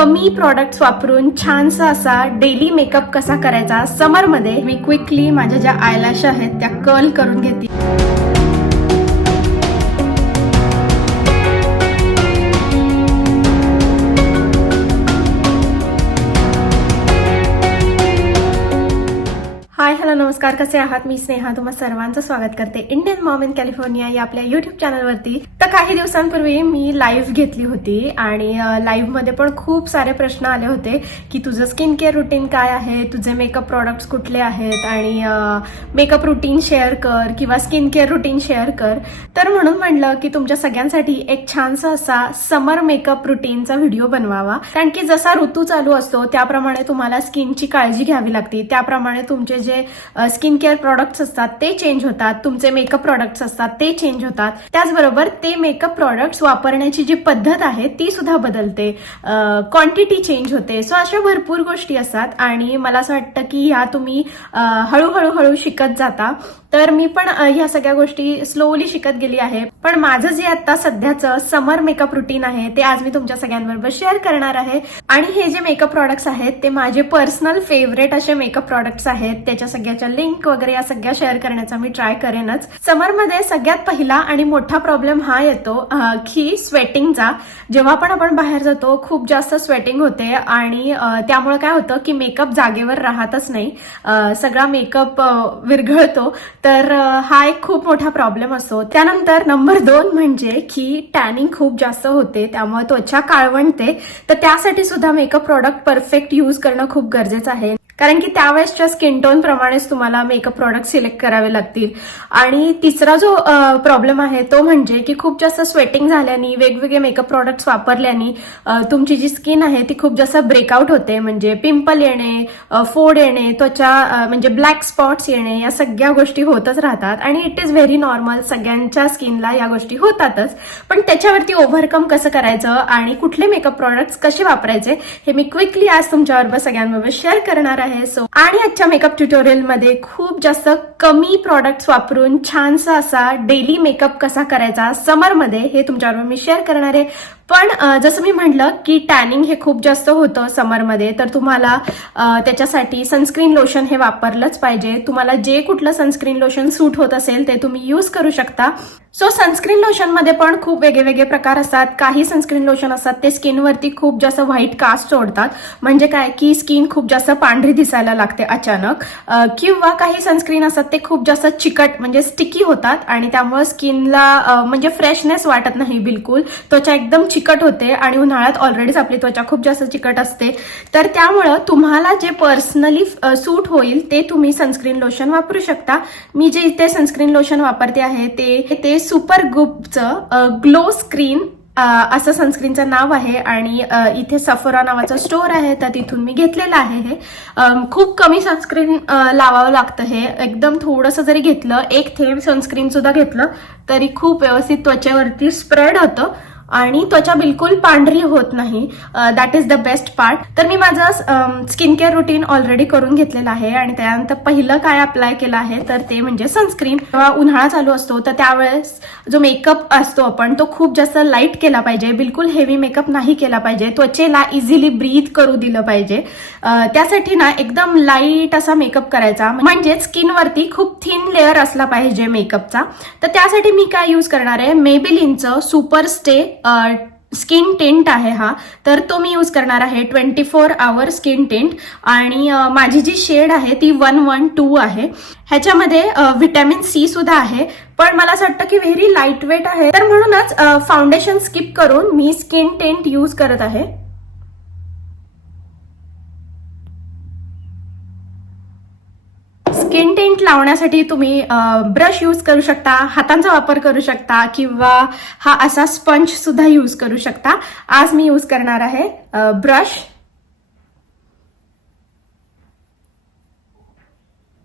कमी प्रॉडक्ट्स वापरून छानसा असा डेली मेकअप कसा करायचा समरमध्ये, मी क्विकली माझ्या ज्या आयलॅश आहेत त्या कर्ल करून घेते. हाय हॅलो नमस्कार, कसे आहात? मी स्नेहा तुम्हा सर्वांचं स्वागत करते इंडियन मॉम इन कॅलिफोर्निया या आपल्या युट्यूब चॅनलवरती. तर काही दिवसांपूर्वी मी लाईव्ह घेतली होती आणि लाईव्ह मध्ये पण खूप सारे प्रश्न आले होते की तुझं स्किन केअर रुटीन काय आहे, तुझे मेकअप प्रोडक्ट्स कुठले आहेत आणि मेकअप रुटीन शेअर कर किंवा स्किन केअर रुटीन शेअर कर. तर म्हणून म्हणलं की तुमच्या सगळ्यांसाठी एक छानसा असा समर मेकअप रुटीनचा व्हिडिओ बनवावा, कारण की जसा ऋतू चालू असतो त्याप्रमाणे तुम्हाला स्किनची काळजी घ्यावी लागते, त्याप्रमाणे तुमचे जे स्किन केअर प्रोडक्ट्स असतात ते चेंज होतात, तुमचे मेकअप प्रोडक्ट्स असतात ते चेंज होतात. त्याचबरोबर ते मेकअप प्रोडक्ट्स वापरण्याची जी पद्धत आहे ती सुद्धा बदलते, क्वांटिटी चेंज होते. सो अशा भरपूर गोष्टी असतात आणि मला असं वाटतं की ह्या तुम्ही हळूहळू शिकत जाता. तर मी पण ह्या सगळ्या गोष्टी स्लोली शिकत गेली आहे. पण माझं जे आता सध्याचं समर मेकअप रुटीन आहे ते आज मी तुमच्या सगळ्यांबरोबर शेअर करणार आहे. आणि हे जे मेकअप प्रोडक्ट्स आहेत ते माझे पर्सनल फेवरेट असे मेकअप प्रोडक्ट्स आहेत. त्याच्या सगळ्याच्या लिंक वगैरे या सगळ्या शेअर करण्याचा मी ट्राय करेनच. समरमध्ये सगळ्यात पहिला आणि मोठा प्रॉब्लेम हा येतो की स्वेटिंगचा. जेव्हा पण आपण बाहेर जातो खूप जास्त स्वेटिंग होते आणि त्यामुळे काय होतं की मेकअप जागेवर राहतच नाही, सगळा मेकअप विरघळतो. तर हा एक खूप मोठा प्रॉब्लेम असतो. त्यानंतर नंबर 2 म्हणजे की टॅनिंग खूप जास्त होते, त्यामुळे त्वचा काळवंडते. तर त्यासाठी सुद्धा मेकअप प्रोडक्ट परफेक्ट यूज करणं खूप गरजेचं आहे, कारण की त्यावेळेसच्या स्किन टोन प्रमाणेच तुम्हाला मेकअप प्रोडक्ट सिलेक्ट करावे लागतील. आणि तिसरा जो प्रॉब्लेम आहे तो म्हणजे की खूप जास्त स्वेटिंग झाल्याने, वेगवेगळे मेकअप प्रोडक्ट्स वापरल्याने तुमची जी स्किन आहे ती खूप जास्त ब्रेकआउट होते. म्हणजे पिंपल येणे, फोड येणे, त्वचा म्हणजे ब्लॅक स्पॉट्स येणे, या सगळ्या गोष्टी होतच राहतात आणि इट इज व्हेरी नॉर्मल, सगळ्यांच्या स्किनला या गोष्टी होतातच. पण त्याच्यावरती ओव्हरकम कसं करायचं आणि कुठले मेकअप प्रोडक्ट्स कसे वापरायचे हे मी क्विकली आज तुमच्याबरोबर सगळ्यांबरोबर शेअर करणार आहे. आणि आजच्या मेकअप ट्युटोरियल मध्ये खूप जास्त कमी प्रॉडक्ट्स वापरून छानसा असा डेली मेकअप कसा करायचा समर मध्ये हे तुमच्याबरोबर मी शेअर करणार आहे. पण जसं मी म्हटलं की टॅनिंग हे खूप जास्त होतं समरमध्ये, तर तुम्हाला त्याच्यासाठी सनस्क्रीन लोशन हे वापरलंच पाहिजे. तुम्हाला जे कुठलं सनस्क्रीन लोशन सूट होत असेल ते तुम्ही यूज करू शकता. सो सनस्क्रीन लोशन मध्ये पण खूप वेगवेगळे प्रकार असतात. काही सनस्क्रीन लोशन असतात ते स्किनवरती खूप जास्त व्हाईट कास्ट सोडतात, म्हणजे काय की स्किन खूप जास्त पांढरी दिसायला लागते अचानक. किंवा काही सनस्क्रीन असतात ते खूप जास्त चिकट म्हणजे स्टिकी होतात आणि त्यामुळे स्किनला म्हणजे फ्रेशनेस वाटत नाही बिलकुल, त्वचा एकदम चिकट होते आणि उन्हाळ्यात ऑलरेडीच आपली त्वचा खूप जास्त चिकट असते. तर त्यामुळं तुम्हाला जे पर्सनली सूट होईल ते तुम्ही सनस्क्रीन लोशन वापरू शकता. मी जे इथे सनस्क्रीन लोशन वापरते आहे ते सुपर गुपचं ग्लो स्क्रीन असं सनस्क्रीनचं नाव आहे आणि इथे सफोरा नावाचा स्टोअर आहे तर तिथून मी घेतलेलं आहे. हे खूप कमी सनस्क्रीन लावावं लागतं. हे एकदम थोडंसं जरी घेतलं, एक थेंब सनस्क्रीन सुद्धा घेतलं तरी खूप व्यवस्थित त्वचेवरती स्प्रेड होतं आणि त्वचा बिलकुल पांढरी होत नाही. That is the best part. तर मी माझं स्किन केअर रुटीन ऑलरेडी करून घेतलेलं आहे आणि त्यानंतर पहिलं काय अप्लाय केलं आहे तर ते म्हणजे सनस्क्रीन. जेव्हा उन्हाळा चालू असतो तर त्यावेळेस जो मेकअप असतो आपण तो खूप जास्त लाईट केला पाहिजे, बिलकुल हेवी मेकअप नाही केला पाहिजे. त्वचेला इझिली ब्रीथ करू दिलं पाहिजे. त्यासाठी ना एकदम लाईट असा मेकअप करायचा, म्हणजे स्किनवरती खूप थिन लेअर असला पाहिजे मेकअपचा. तर त्यासाठी मी काय यूज करणार आहे, मेबेलिनचं सुपर स्टे स्किन टिंट आहे हा, तर तो मी यूज करणार आहे 24 आवर स्किन टिंट. आणि माझी जी शेड आहे ती 112 आहे. ह्याच्यामध्ये व्हिटॅमिन सी सुद्धा आहे, पण मला असं वाटतं की व्हेरी लाईट वेट आहे, तर म्हणूनच फाउंडेशन स्किप करून मी स्किन टिंट यूज करत आहे. स्किन टिंट लावण्यासाठी तुम्ही ब्रश यूज करू शकता, हातांचा वापर करू शकता किंवा हा असा स्पंज सुद्धा यूज करू शकता. आज मी यूज करणार आहे ब्रश.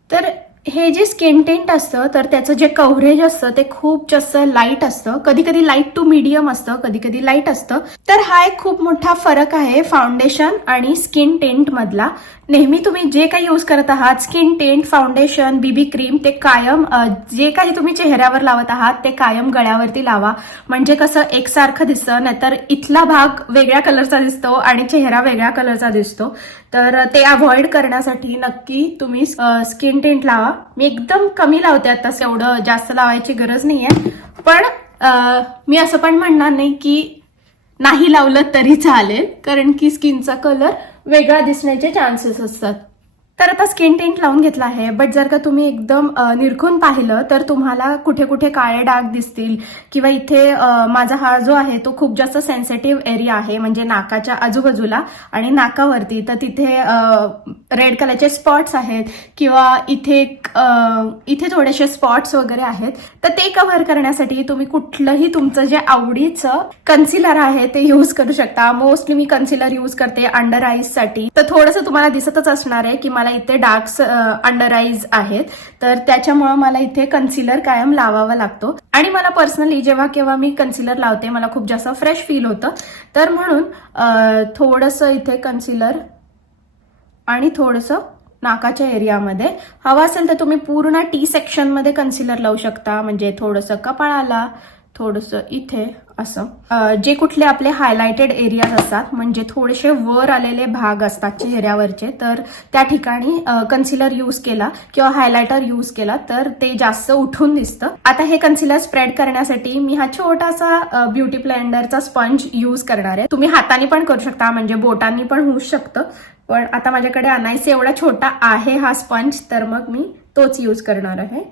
तर हे जे स्किन टिंट असतं तर त्याचं जे कव्हरेज असतं ते खूप जास्त लाईट असतं, कधी कधी लाईट टू मीडियम असतं, कधी कधी लाईट असतं. तर हा एक खूप मोठा फरक आहे फाउंडेशन आणि स्किन टिंट मधला. नेहमी तुम्ही जे काही यूज करत आहात, skin tint, foundation, BB cream, ते कायम जे काही तुम्ही चेहऱ्यावर लावत आहात ते कायम गळ्यावरती लावा. म्हणजे कसं एकसारखं दिसतं, नाहीतर इथला भाग वेगळ्या कलरचा दिसतो आणि चेहरा वेगळ्या कलरचा दिसतो. तर ते अवॉइड करण्यासाठी नक्की तुम्ही स्किन टिंट लावा. मी एकदम कमी लावते आता, एवढं जास्त लावायची गरज नाहीये. पण मी असं पण म्हणणार नाही की नाही लावलं तरी चालेल, कारण की स्किनचा कलर वेगळा दिसण्याचे चान्सेस असतात. तर आता स्किन टिंट लावून घेतला आहे, बट जर का तुम्ही एकदम निरखून पाहिलं तर तुम्हाला कुठे कुठे काळे डाग दिसतील, किंवा इथे माझा हा जो आहे तो खूप जास्त सेन्सिटिव्ह एरिया आहे, म्हणजे नाकाच्या आजूबाजूला आणि नाकावरती. तर तिथे रेड कलरचे स्पॉट्स आहेत, किंवा इथे थोडेसे स्पॉट्स वगैरे आहेत. तर ते कव्हर करण्यासाठी तुम्ही कुठलंही तुमचं जे आवडीचं कन्सिलर आहे ते यूज करू शकता. मोस्टली मी कन्सिलर यूज करते अंडर आईज साठी. तर थोडंसं तुम्हाला दिसतच असणार आहे की मला इथे डार्क अंडर आईज आहेत, तर त्याच्यामुळे मला इथे कन्सिलर कायम लावावा लागतो. आणि मला पर्सनली जेव्हा केव्हा मी कन्सिलर लावते मला खूप जास्त फ्रेश फील होतं. तर म्हणून थोडंसं इथे कन्सिलर आणि थोडंसं नाकाच्या एरियामध्ये. हवा असेल तर तुम्ही पूर्ण टी सेक्शन मध्ये कन्सिलर लावू शकता, म्हणजे थोडंसं कपाळाला, थोडंसं इथे असं. जे कुठले आपले हायलाइटेड एरियाज असतात, म्हणजे थोडेसे वर आलेले भाग असतात चेहऱ्यावरचे, तर त्या ठिकाणी कन्सिलर यूज केला किंवा हायलायटर यूज केला तर ते जास्त उठून दिसतं. आता हे कन्सिलर स्प्रेड करण्यासाठी मी हा छोटासा ब्युटी ब्लेंडरचा स्पंज यूज करणार आहे. तुम्ही हाताने पण करू शकता, म्हणजे बोटांनी पण होऊ शकतं, पण आता माझ्याकडे आणायचे एवढा छोटा आहे हा स्पंज, तर मग मी तोच यूज करणार आहे.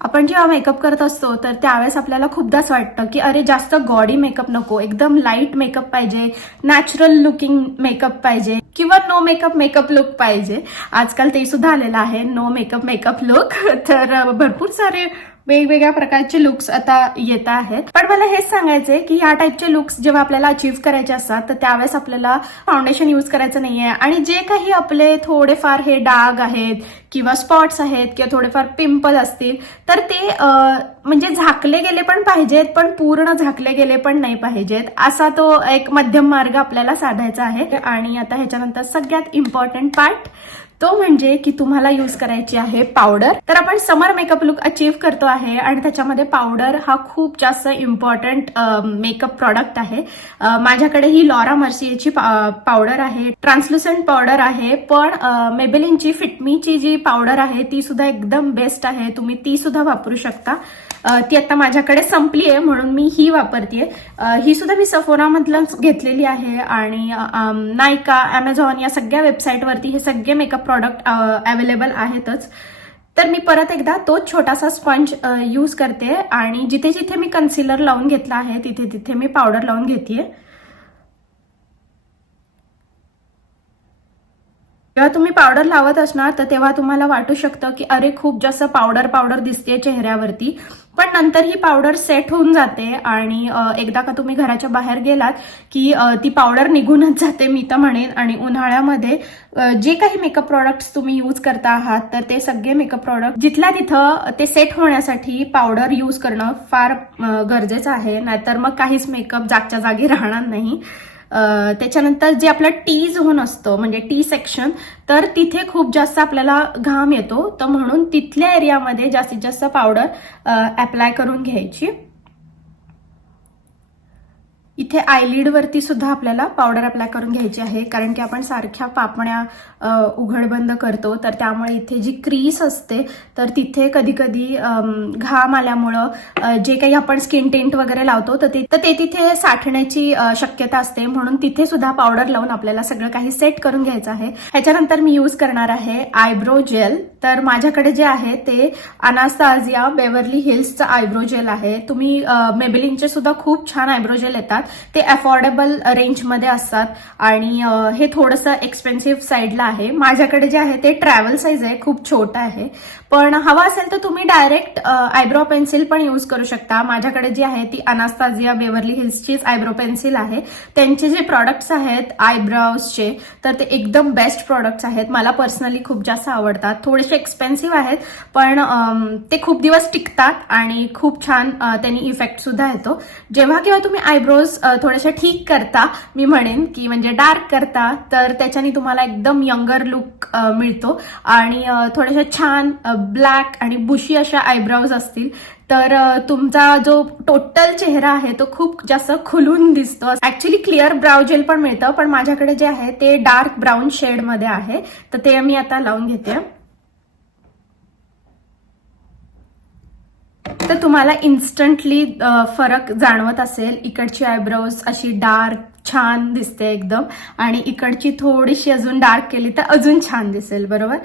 आपण जेव्हा मेकअप करत असतो तर त्यावेळेस आपल्याला खूपदाच वाटतं की अरे जास्त गॉडी मेकअप नको, एकदम लाईट मेकअप पाहिजे, नॅचरल लुकिंग मेकअप पाहिजे, किंवा नो मेकअप मेकअप लुक पाहिजे. आजकाल ते सुद्धा आलेलं आहे, नो मेकअप मेकअप लुक. तर भरपूर सारे वेगवेगळ्या प्रकारचे लुक्स आता येत आहेत. पण मला हेच सांगायचंय की या टाईपचे लुक्स जेव्हा आपल्याला अचीव्ह करायचे असतात तर त्यावेळेस आपल्याला फाउंडेशन यूज करायचं नाहीये. आणि जे काही आपले थोडेफार हे डाग आहेत किंवा स्पॉट्स आहेत किंवा थोडेफार पिंपल असतील तर ते म्हणजे झाकले गेले पण पाहिजेत, पण पूर्ण झाकले गेले पण नाही पाहिजेत. असा तो एक मध्यम मार्ग आपल्याला साधायचा आहे. आणि आता ह्याच्यानंतर सगळ्यात इम्पॉर्टंट पार्ट तो म्हणजे की तुम्हाला यूज करायची आहे पावडर. तर आपण समर मेकअप लुक अचीव्ह करतो आहे आणि त्याच्यामध्ये पावडर हा खूप जास्त इम्पॉर्टंट मेकअप प्रॉडक्ट आहे. माझ्याकडे ही लॉरा मर्सियरची पावडर आहे, ट्रान्सलुसेंट पावडर आहे, पण मेबेलिनची फिटमीची जी पावडर आहे ती सुद्धा एकदम बेस्ट आहे, तुम्ही ती सुद्धा वापरू शकता. ती आता माझ्याकडे संपली आहे म्हणून मी ही वापरतेय. ही सुद्धा मी सफोरा मधलंच घेतलेली आहे. आणि नायका, अमेझॉन या सगळ्या वेबसाईटवरती हे सगळे मेकअप प्रॉडक्ट अवेलेबल आहेतच. तर मी परत एकदा तोच छोटासा स्पंज यूज करते आणि जिथे जिथे मी कन्सिलर लावून घेतला आहे तिथे तिथे मी पावडर लावून घेतेय. जेव्हा तुम्ही पावडर लावत असणार तर तेव्हा तुम्हाला वाटू शकतं की अरे खूप जास्त पावडर पावडर दिसते चेहऱ्यावरती, पण नंतर ही पावडर सेट होऊन जाते आणि एकदा का तुम्ही घराच्या बाहेर गेलात की ती पावडर निघूनच जाते मी तर म्हणेन. आणि उन्हाळ्यामध्ये जे काही मेकअप प्रॉडक्ट्स तुम्ही यूज करता आहात तर ते सगळे मेकअप प्रॉडक्ट जिथल्या तिथं ते सेट होण्यासाठी पावडर यूज करणं फार गरजेचं आहे, नाहीतर मग काहीच मेकअप जागच्या जागी राहणार नाही. त्याच्यानंतर जे आपलं टी झोन असतं म्हणजे टी सेक्शन, तर तिथे खूप जास्त आपल्याला घाम येतो, तर म्हणून तिथल्या एरियामध्ये जास्तीत जास्त पावडर अप्लाय करून घ्यायची. इथे आयलिड वरती सुद्धा आपल्याला पावडर अप्लाय करून घ्यायची आहे, कारण की आपण सारख्या पापण्या उघड बंद करतो, तर त्यामुळे इथे जी क्रीस असते तर तिथे कधी कधी घाम आल्यामुळं जे काही आपण स्किन टिंट वगैरे लावतो तर ते तिथे साठण्याची शक्यता असते, म्हणून तिथे सुद्धा पावडर लावून आपल्याला सगळं काही सेट करून घ्यायचं आहे. ह्याच्यानंतर मी यूज करणार आहे आयब्रो जेल. तर माझ्याकडे जे आहे ते अनास्तासिया बेवर्ली हिल्सचं आयब्रो जेल आहे. तुम्ही मेबेलिनचे सुद्धा खूप छान आयब्रो जेल येतात, ते अफोर्डेबल रेंजमध्ये असतात आणि हे थोडंसं एक्सपेन्सिव्ह साईडला आहे. माझ्याकडे जे आहे ते ट्रॅव्हल साईज आहे, खूप छोटं आहे. पण हवा असेल तर तुम्ही डायरेक्ट आयब्रो पेन्सिल पण यूज करू शकता. माझ्याकडे जी आहे ती अनास्तासिया बेवर्ली हिल्सचीच आयब्रो पेन्सिल आहे. त्यांचे जे प्रॉडक्ट्स आहेत आयब्रोजचे तर ते एकदम बेस्ट प्रॉडक्ट्स आहेत. मला पर्सनली खूप जास्त आवडतात. थोडेसे एक्सपेन्सिव्ह आहेत पण ते खूप दिवस टिकतात आणि खूप छान त्यांनी इफेक्ट सुद्धा येतो. जेव्हा केव्हा तुम्ही आयब्रोज थोडेसे ठीक करता, मी म्हणेन की म्हणजे डार्क करता, तर त्याच्याने तुम्हाला एकदम यंगर लुक मिळतो आणि थोडेसे छान ब्लॅक आणि बुशी अशा आयब्रोज असतील तर तुमचा जो टोटल चेहरा आहे तो खूप जास्त खुलून दिसतो. ऍक्च्युली क्लिअर ब्राउ जेल पण मिळतं, पण माझ्याकडे जे आहे ते डार्क ब्राऊन शेड मध्ये आहे, तर ते मी आता लावून घेते. तर तुम्हाला इन्स्टंटली फरक जाणवत असेल. इकडची आयब्रोज अशी डार्क छान दिसते एकदम आणि इकडची थोडीशी अजून डार्क केली तर अजून छान दिसेल, बरोबर.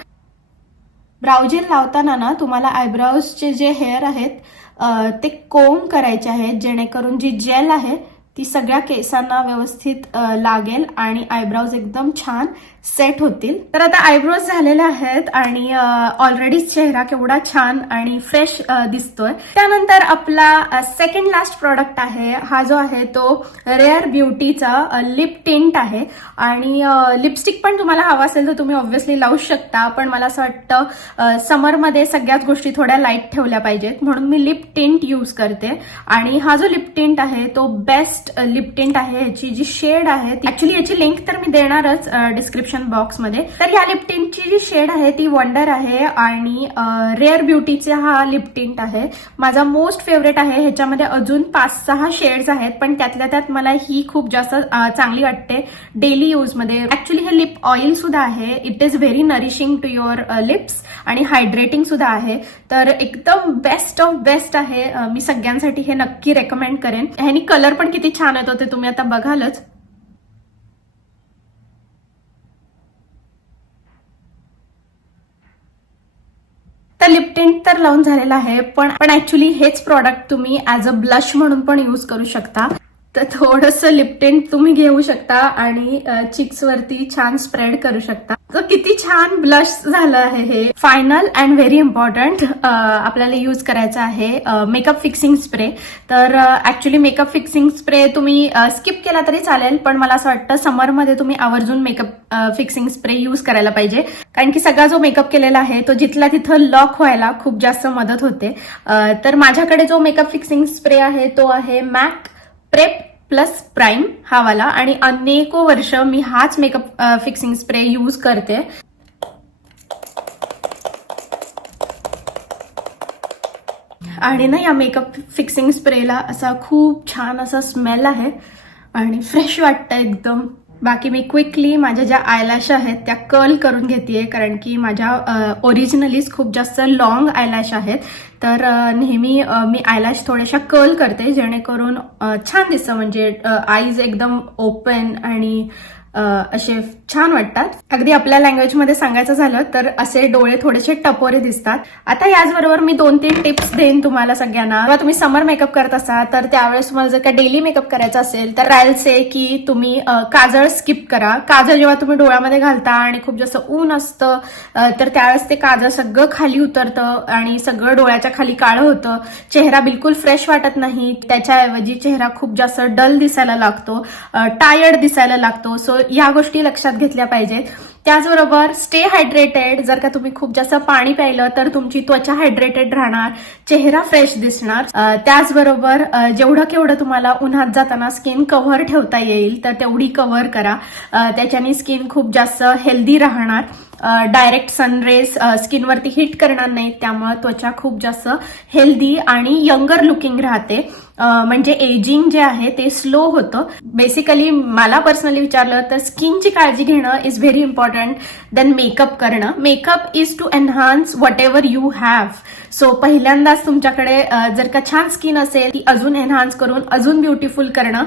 ब्राउ जेल लावताना ना तुम्हाला आयब्रोजचे जे हेअर आहेत ते कोंब करायचे आहेत, जेणेकरून जी जेल आहे ती सगळ्या केसांना व्यवस्थित लागेल आणि आयब्रोज एकदम छान सेट होतील. तर आता आयब्रोज झालेल्या आहेत आणि ऑलरेडी चेहरा केवढा छान आणि फ्रेश दिसतोय. त्यानंतर आपला सेकंड लास्ट प्रॉडक्ट आहे. हा जो आहे तो रेअर ब्युटीचा लिप टिंट आहे आणि लिपस्टिक पण तुम्हाला हवा असेल तर तुम्ही ऑब्व्हियसली लावू शकता, पण मला असं वाटतं समरमध्ये सगळ्याच गोष्टी थोड्या लाईट ठेवल्या पाहिजेत म्हणून मी लिप टिंट यूज करते. आणि हा जो लिप टिंट आहे तो बेस्ट लिप टिंट आहे. याची जी शेड आहे ऍक्च्युली याची लिंक तर मी देणारच डिस्क्रिप्शन बॉक्समध्ये. तर या लिप टिंटची जी शेड आहे ती वंडर आहे आणि रेअर ब्युटीचा हा लिप टिंट आहे. माझा मोस्ट फेवरेट आहे. ह्याच्यामध्ये अजून 5-6 शेड्स आहेत, पण त्यातल्या त्यात मला ही खूप जास्त चांगली वाटते डेली यूज मध्ये. ऍक्च्युली हे लिप ऑइल सुद्धा आहे. It is very nourishing to your lips आणि हायड्रेटिंग सुद्धा आहे. तर एकदम बेस्ट ऑफ बेस्ट आहे. मी सगळ्यांसाठी हे नक्की रेकमेंड करेन. ह्यानी कलर पण किती छान येतो ते तुम्ही आता बघालच. तर लिप टिंट तर लावून झालेला आहे, पण ऍक्च्युली हेच प्रॉडक्ट तुम्ही ऍज अ ब्लश म्हणून पण यूज करू शकता. तर थोडंसं लिप टिंट तुम्ही घेऊ शकता आणि चिक्स वरती छान स्प्रेड करू शकता. तर किती छान ब्लश झालं आहे हे. फायनल अँड व्हेरी इम्पॉर्टंट आपल्याला यूज करायचं आहे मेकअप फिक्सिंग स्प्रे. तर ऍक्च्युली मेकअप फिक्सिंग स्प्रे तुम्ही स्किप केला तरी चालेल, पण मला असं वाटतं समरमध्ये तुम्ही आवर्जून मेकअप फिक्सिंग स्प्रे यूज करायला पाहिजे, कारण की सगळा जो मेकअप केलेला आहे तो जिथला तिथं लॉक व्हायला खूप जास्त मदत होते. तर माझ्याकडे जो मेकअप फिक्सिंग स्प्रे आहे तो आहे मॅक प्रेप प्लस प्राईम हा वाला आणि अनेको वर्ष मी हाच मेकअप फिक्सिंग स्प्रे यूज करते. आणि ना या मेकअप फिक्सिंग स्प्रेला असा खूप छान असा स्मेल आहे आणि फ्रेश वाटतं एकदम. बाकी मी क्विकली माझ्या ज्या आयलॅश आहेत त्या कर्ल करून घेतेय, कारण की माझ्या ओरिजिनलीच खूप जास्त लॉंग आयलॅश आहेत. तर नेहमी मी आयलॅश थोड्याशा कर्ल करते जेणेकरून छान दिसतं, म्हणजे आईज एकदम ओपन आणि असे छान वाटतात. अगदी आपल्या लँग्वेजमध्ये सांगायचं झालं तर असे डोळे थोडेसे टपोरे दिसतात. आता याचबरोबर मी 2-3 टिप्स देईन तुम्हाला सगळ्यांना. जेव्हा तुम्ही समर मेकअप करत असाल तर त्यावेळेस तुम्हाला जर का डेली मेकअप करायचा असेल तर रायल से की तुम्ही काजळ स्किप करा. काजळ जेव्हा तुम्ही डोळ्यामध्ये घालता आणि खूप जास्त ऊन असतं तर त्यावेळेस ते काजळ सगळं खाली उतरतं आणि सगळं डोळ्याच्या खाली काळं होतं. चेहरा बिलकुल फ्रेश वाटत नाही. त्याच्याऐवजी चेहरा खूप जास्त डल दिसायला लागतो, टायर्ड दिसायला लागतो. सो या गोष्टी लक्षात घेतल्या पाहिजेत. त्याचबरोबर स्टे हायड्रेटेड. जर का तुम्ही खूप जास्त पाणी प्यायलं तर तुमची त्वचा हायड्रेटेड राहणार, चेहरा फ्रेश दिसणार. त्याचबरोबर जेवढं केवढं तुम्हाला उन्हात जाताना स्किन कव्हर ठेवता येईल तर तेवढी कव्हर करा. त्याच्याने स्किन खूप जास्त हेल्दी राहणार. डायरेक्ट सनरेज स्किनवरती हिट करणार नाहीत, त्यामुळे त्वचा खूप जास्त हेल्दी आणि यंगर लुकिंग राहते. म्हणजे एजिंग जे आहे ते स्लो होतं. बेसिकली मला पर्सनली विचारलं तर स्किनची काळजी घेणं is very important important then makeup करणं. Makeup is to enhance whatever you have. So पहिल्यांदाच तुमच्याकडे जर का छान स्किन असेल ती अजून एनहान्स करून अजून ब्युटिफुल करणं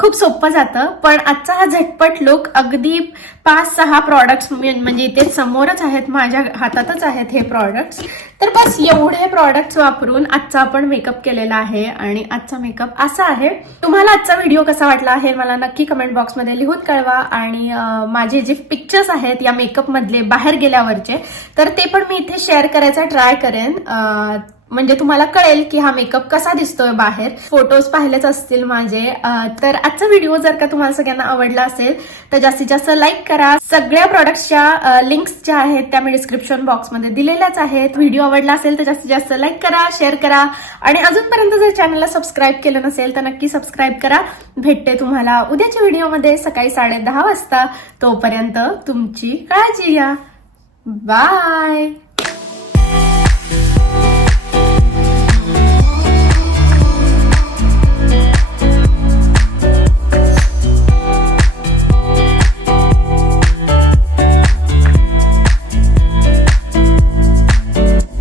खूप सोपं जातं. पण आजचा हा झटपट लुक अगदी 5-6 प्रॉडक्ट्स म्हणजे इथे समोरच आहेत, माझ्या हातातच आहेत हे प्रॉडक्ट्स. तर बस एवढे प्रॉडक्ट्स वापरून आजचा आपण मेकअप केलेला आहे आणि आजचा मेकअप असा आहे. तुम्हाला आजचा व्हिडिओ कसा वाटला हे मला नक्की कमेंट बॉक्समध्ये लिहून कळवा. आणि माझे जे पिक्चर्स आहेत या मेकअप मधले बाहेर गेल्यावरचे, तर ते पण मी इथे शेअर करायचा ट्राय करेन. म्हणजे तुम्हाला कळेल की हा मेकअप कसा दिसतोय बाहेर. फोटोज पाहिलेच असतील माझे. तर आजचा व्हिडिओ जर का तुम्हाला सगळ्यांना आवडला असेल तर जास्तीत जास्त लाईक करा. सगळ्या प्रॉडक्ट्सच्या लिंक्स ज्या आहेत त्या मी डिस्क्रिप्शन बॉक्समध्ये दिलेल्याच आहेत. व्हिडिओ आवडला असेल तर जास्तीत जास्त लाईक करा, शेअर करा आणि अजूनपर्यंत जर चॅनलला सबस्क्राईब केलं नसेल तर नक्की सबस्क्राईब करा. भेटते तुम्हाला उद्याच्या व्हिडिओमध्ये सकाळी 10:30 वाजता. तोपर्यंत तुमची काळजी घ्या. बाय.